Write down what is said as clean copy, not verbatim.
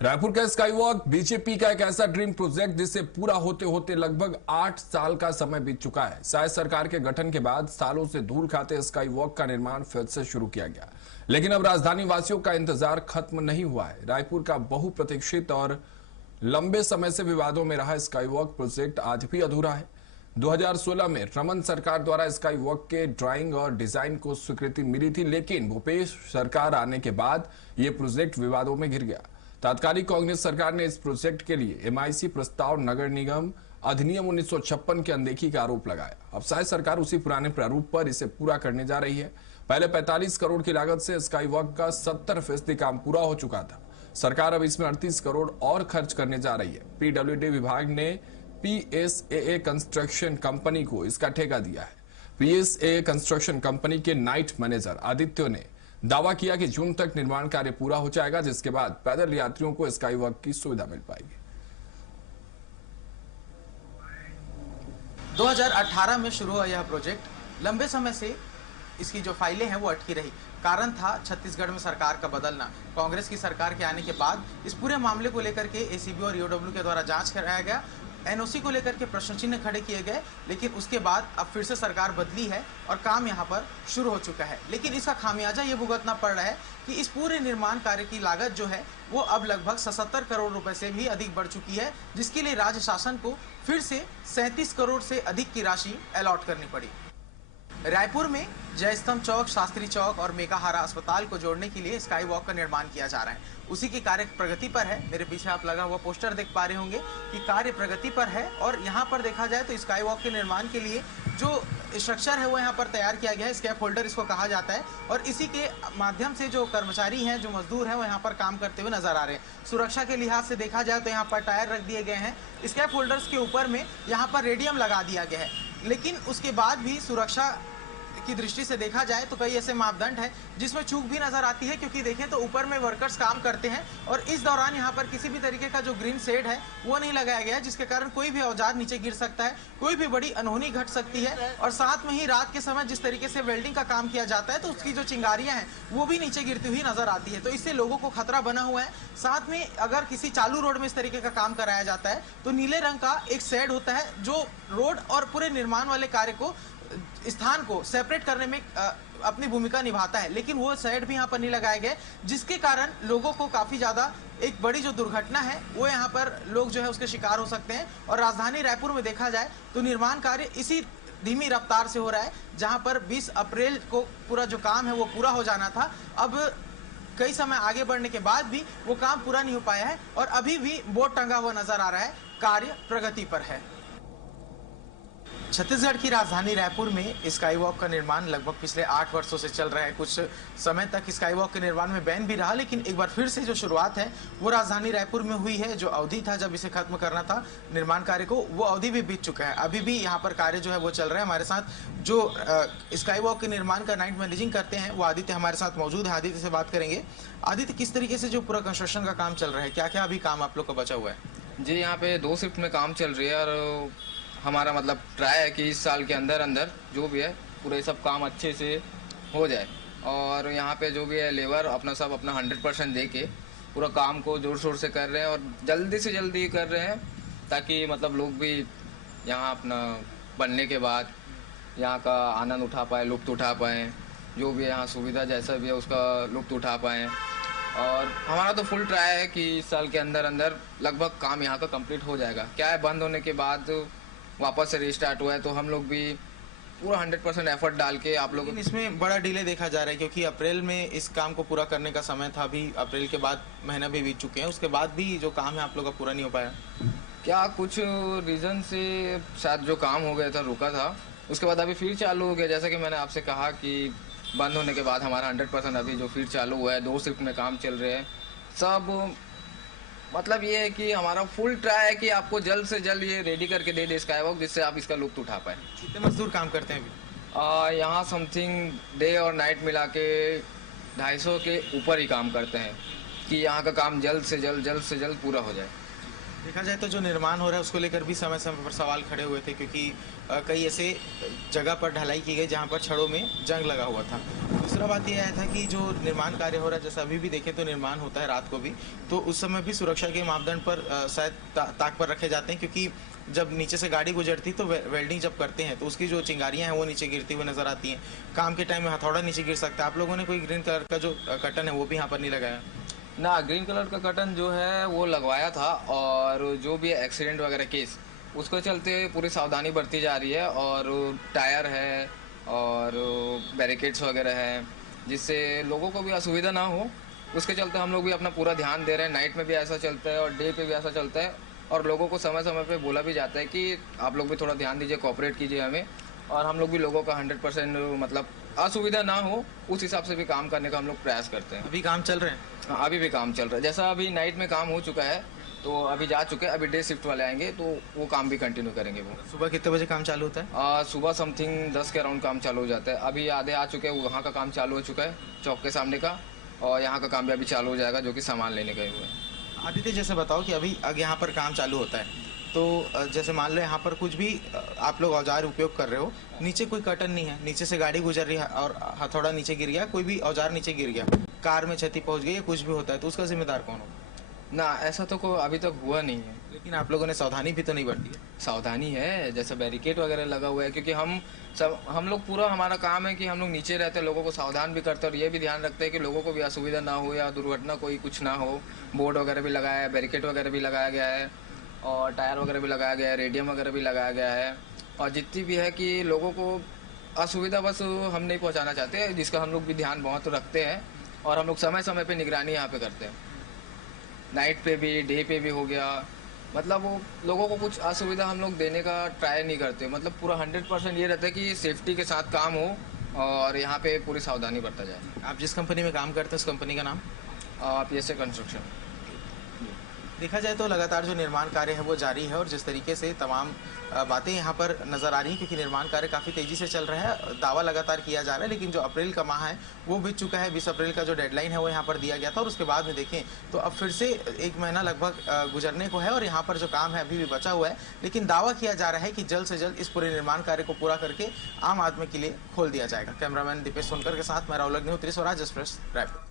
रायपुर का sky walk BJP का एक ऐसा ड्रीम प्रोजेक्ट जिसे पूरा होते होते लगभग 8 साल का समय बीत चुका है। शायद सरकार के गठन के बाद सालों से धूल खाते स्काई वॉक का निर्माण फिर से शुरू किया गया, लेकिन अब राजधानी वासियों का इंतजार खत्म नहीं हुआ है। रायपुर का बहुप्रतीक्षित और लंबे समय से विवादों में रहा स्काई वॉक प्रोजेक्ट आज भी अधूरा है। 2016 में रमन सरकार द्वारा स्काई वॉक के ड्राइंग और डिजाइन को स्वीकृति मिली थी, लेकिन भूपेश सरकार आने के बाद यह प्रोजेक्ट विवादों में घिर गया। तात्कालिक कांग्रेस सरकार ने इस प्रोजेक्ट के लिए एमआईसी प्रस्ताव नगर निगम अधिनियम 1956 की अनदेखी का आरोप लगाया। अब शायद सरकार उसी पुराने प्रारूप पर इसे पूरा करने जा रही है। पहले 45 करोड़ की लागत से स्काई वॉक का 70% काम पूरा हो चुका था। सरकार अब इसमें 38 करोड़ और खर्च करने जा रही है। पीडब्ल्यूडी विभाग ने पीएसएए कंस्ट्रक्शन कंपनी को इसका ठेका दिया है। पीएसएए कंस्ट्रक्शन कंपनी के नाइट मैनेजर आदित्य ने दावा किया कि जून तक निर्माण कार्य पूरा हो जाएगा, जिसके बाद पैदल यात्रियों को स्काई वॉक की सुविधा मिल पाएगी। 2018 में शुरू हुआ यह प्रोजेक्ट लंबे समय से इसकी जो फाइलें हैं वो अटकी रही। कारण था छत्तीसगढ़ में सरकार का बदलना। कांग्रेस की सरकार के आने के बाद इस पूरे मामले को लेकर के एसीबी और ईओडब्ल्यू के द्वारा जांच कराया गया। एनओसी को लेकर के प्रश्न चिन्ह खड़े किए गए, लेकिन उसके बाद अब फिर से सरकार बदली है और काम यहाँ पर शुरू हो चुका है। लेकिन इसका खामियाजा ये भुगतना पड़ रहा है कि इस पूरे निर्माण कार्य की लागत जो है वो अब लगभग 77 करोड़ रुपए से भी अधिक बढ़ चुकी है, जिसके लिए राज्य शासन को फिर से 37 करोड़ से अधिक की राशि अलॉट करनी पड़ी। रायपुर में जयस्तंभ चौक, शास्त्री चौक और मेकाहारा अस्पताल को जोड़ने के लिए स्काई वॉक का निर्माण किया जा रहा है। उसी की कार्य प्रगति पर है। मेरे पीछे आप लगा हुआ पोस्टर देख पा रहे होंगे कि कार्य प्रगति पर है। और यहाँ पर देखा जाए तो स्काई वॉक के निर्माण के लिए जो स्ट्रक्चर है वो यहाँ पर तैयार किया गया है। स्कैप होल्डर इसको कहा जाता है। और इसी के माध्यम से जो कर्मचारी हैं, जो मजदूर हैं, वो यहाँ पर काम करते हुए नजर आ रहे हैं। सुरक्षा के लिहाज से देखा जाए तो यहाँ पर टायर रख दिए गए हैं। स्कैप होल्डर्स के ऊपर में यहाँ पर रेडियम लगा दिया गया है, लेकिन उसके बाद भी सुरक्षा की दृष्टि से देखा जाए तो कई ऐसे मापदंड हैं जिसमें चूक भी नजर आती है। क्योंकि देखें तो ऊपर में वर्कर्स काम करते हैं और इस दौरान यहाँ पर किसी भी तरीके का जो ग्रीन शेड है वो नहीं लगाया गया है, जिसके कारण कोई भी औजार नीचे गिर सकता है, कोई भी बड़ी अनहोनी घट सकती है। और साथ में ही रात के समय जिस तरीके से वेल्डिंग का काम किया जाता है तो उसकी जो चिंगारियां हैं वो भी नीचे गिरती हुई नजर आती है। तो इससे लोगों को खतरा बना हुआ है। साथ में अगर किसी चालू रोड में इस तरीके का काम कराया जाता है तो नीले रंग का एक शेड होता है जो रोड और पूरे निर्माण वाले कार्य को, स्थान को सेपरेट करने में अपनी भूमिका निभाता है, लेकिन वो शेड भी यहाँ पर नहीं लगाए गए, जिसके कारण लोगों को काफी ज्यादा एक बड़ी जो दुर्घटना है वो यहाँ पर लोग जो है उसके शिकार हो सकते हैं। और राजधानी रायपुर में देखा जाए तो निर्माण कार्य इसी धीमी रफ्तार से हो रहा है। जहां पर 20 अप्रैल को पूरा जो काम है वो पूरा हो जाना था, अब कई समय आगे बढ़ने के बाद भी वो काम पूरा नहीं हो पाया है और अभी भी बोर्ड टंगा हुआ नजर आ रहा है, कार्य प्रगति पर है। छत्तीसगढ़ की राजधानी रायपुर में स्काई वॉक का निर्माण लगभग पिछले 8 वर्षों से चल रहा है। कुछ समय तक स्काई वॉक के निर्माण में बैन भी रहा, लेकिन एक बार फिर से जो शुरुआत है वो राजधानी रायपुर में हुई है। जो अवधि था जब इसे खत्म करना था निर्माण कार्य को, वो अवधि भी बीत चुका है। अभी भी यहाँ पर कार्य जो है वो चल रहा है। हमारे साथ जो स्काई वॉक के निर्माण का नाइट मैनेजिंग करते हैं वो आदित्य हमारे साथ मौजूद है। आदित्य से बात करेंगे। आदित्य, किस तरीके से जो पूरा कंस्ट्रक्शन का काम चल रहा है, क्या क्या अभी काम आप लोग का बचा हुआ है? जी, यहाँ पे 2 शिफ्ट में काम चल रही है और हमारा मतलब ट्राई है कि इस साल के अंदर अंदर जो भी है पूरे सब काम अच्छे से हो जाए। और यहाँ पे जो भी है लेबर अपना सब अपना 100% दे के पूरा काम को जोर शोर से कर रहे हैं और जल्दी से जल्दी कर रहे हैं, ताकि मतलब लोग भी यहाँ अपना बनने के बाद यहाँ का आनंद उठा पाए, लुत्फ़ उठा पाएँ। जो भी यहाँ सुविधा जैसा भी है उसका लुत्फ़ उठा पाएँ। और हमारा तो फुल ट्राई है कि इस साल के अंदर अंदर लगभग काम यहाँ का कंप्लीट हो जाएगा। क्या है, बंद होने के बाद वापस से रिस्टार्ट हुआ है तो हम लोग भी पूरा 100% एफर्ट डाल के आप लोग। इसमें बड़ा डिले देखा जा रहा है क्योंकि अप्रैल में इस काम को पूरा करने का समय था। अभी अप्रैल के बाद महीना भी बीत चुके हैं, उसके बाद भी जो काम है आप लोग का पूरा नहीं हो पाया। क्या कुछ रीज़न से शायद जो काम हो गया था, रुका था, उसके बाद अभी फिर चालू हो गया। जैसा कि मैंने आपसे कहा कि बंद होने के बाद हमारा 100% अभी जो फिर चालू हुआ है, 2 शिफ्ट में काम चल रहे हैं सब। मतलब ये है कि हमारा फुल ट्राई है कि आपको जल्द से जल्द ये रेडी करके दे स्काई वॉक, जिससे आप इसका लुत्फ़ उठा पाएँ। कितने मजदूर काम करते हैं अभी? यहाँ समथिंग डे और नाइट मिला के 250 के ऊपर ही काम करते हैं कि यहाँ का काम जल्द से जल्द पूरा हो जाए। देखा जाए तो जो निर्माण हो रहा है उसको लेकर भी समय समय पर सवाल खड़े हुए थे, क्योंकि कई ऐसे जगह पर ढलाई की गई जहां पर छड़ों में जंग लगा हुआ था। दूसरा बात यह आया था कि जो निर्माण कार्य हो रहा है, जैसे अभी भी देखें तो निर्माण होता है रात को भी, तो उस समय भी सुरक्षा के मापदंड पर शायद ताक पर रखे जाते हैं, क्योंकि जब नीचे से गाड़ी गुजरती तो वेल्डिंग जब करते हैं तो उसकी जो चिंगारियां हैं वो नीचे गिरती हुई नजर आती हैं। काम के टाइम में हथौड़ा नीचे गिर सकता है। आप लोगों ने कोई ग्रीन कलर का जो कर्टन है वो भी यहाँ पर नहीं लगाया? ना, ग्रीन कलर का कर्टन जो है वो लगवाया था, और जो भी एक्सीडेंट वगैरह केस उसको चलते पूरी सावधानी बरती जा रही है, और टायर है और बैरिकेड्स वगैरह है, जिससे लोगों को भी असुविधा ना हो। उसके चलते हम लोग भी अपना पूरा ध्यान दे रहे हैं। नाइट में भी ऐसा चलता है और डे पे भी ऐसा चलता है, और लोगों को समय समय पे बोला भी जाता है कि आप लोग भी थोड़ा ध्यान दीजिए, कोऑपरेट कीजिए हमें, और हम लोग भी लोगों का 100% मतलब असुविधा ना हो उस हिसाब से भी काम करने का हम लोग प्रयास करते हैं। अभी काम चल रहे हैं? हाँ, अभी भी काम चल रहा है। जैसा अभी नाइट में काम हो चुका है तो अभी जा चुके हैं, अभी डे शिफ्ट वाले आएंगे तो वो काम भी कंटिन्यू करेंगे। वो सुबह कितने बजे काम चालू होता है? सुबह समथिंग 10 के अराउंड काम चालू हो जाता है। अभी आधे आ चुके हैं, वहाँ का काम चालू हो चुका है चौक के सामने का, और यहाँ का काम भी अभी चालू हो जाएगा जो कि सामान लेने गए हुए हैं। आदित्य, जैसे बताओ कि अभी यहाँ पर काम चालू होता है, तो जैसे मान लो यहाँ पर कुछ भी आप लोग औजार उपयोग कर रहे हो, नीचे कोई कर्टन नहीं है, नीचे से गाड़ी गुजर रही है और हथौड़ा नीचे गिर गया, कोई भी औजार नीचे गिर गया, कार में क्षति पहुंच गई या कुछ भी होता है, तो उसका जिम्मेदार कौन होगा? ना, ऐसा तो कोई अभी तक हुआ नहीं है। लेकिन आप लोगों ने सावधानी भी तो नहीं बरती है? सावधानी है, जैसे बैरिकेड वगैरह लगा हुआ है, क्योंकि हम लोग पूरा हमारा काम है कि हम लोग नीचे रहते हैं, लोगों को सावधान भी करते हैं, और ये भी ध्यान रखते हैं कि लोगों को भी असुविधा ना हो या दुर्घटना कोई कुछ ना हो। बोर्ड वगैरह भी लगाया है, बैरिकेड वगैरह भी लगाया गया है, और टायर वगैरह भी लगाया गया है, रेडियम वगैरह भी लगाया गया है, और जितनी भी है कि लोगों को असुविधा बस हम नहीं पहुंचाना चाहते, जिसका हम लोग भी ध्यान बहुत रखते हैं, और हम लोग समय समय पे निगरानी यहाँ पे करते हैं। नाइट पे भी, डे पे भी हो गया, मतलब वो लोगों को कुछ असुविधा हम लोग देने का ट्राई नहीं करते। मतलब पूरा 100% ये रहता है कि सेफ्टी के साथ काम हो और यहाँ पे पूरी सावधानी बरता जाए। आप जिस कंपनी में काम करते हैं उस कंपनी का नाम? PSA construction. देखा जाए तो लगातार जो निर्माण कार्य है वो जारी है, और जिस तरीके से तमाम बातें यहाँ पर नज़र आ रही हैं, क्योंकि निर्माण कार्य काफ़ी तेज़ी से चल रहा है, दावा लगातार किया जा रहा है, लेकिन जो अप्रैल का माह है वो बीत चुका है। 20 अप्रैल का जो डेडलाइन है वो यहाँ पर दिया गया था, और उसके बाद में देखें तो अब फिर से 1 महीना लगभग गुजरने को है, और यहाँ पर जो काम है अभी भी बचा हुआ है, लेकिन दावा किया जा रहा है कि जल्द से जल्द इस पूरे निर्माण कार्य को पूरा करके आम आदमी के लिए खोल दिया जाएगा। कैमरामैन दीपेश सोनकर के साथ मैं राहुल अग्निहोत्री, स्वराज एक्सप्रेस, रायपुर।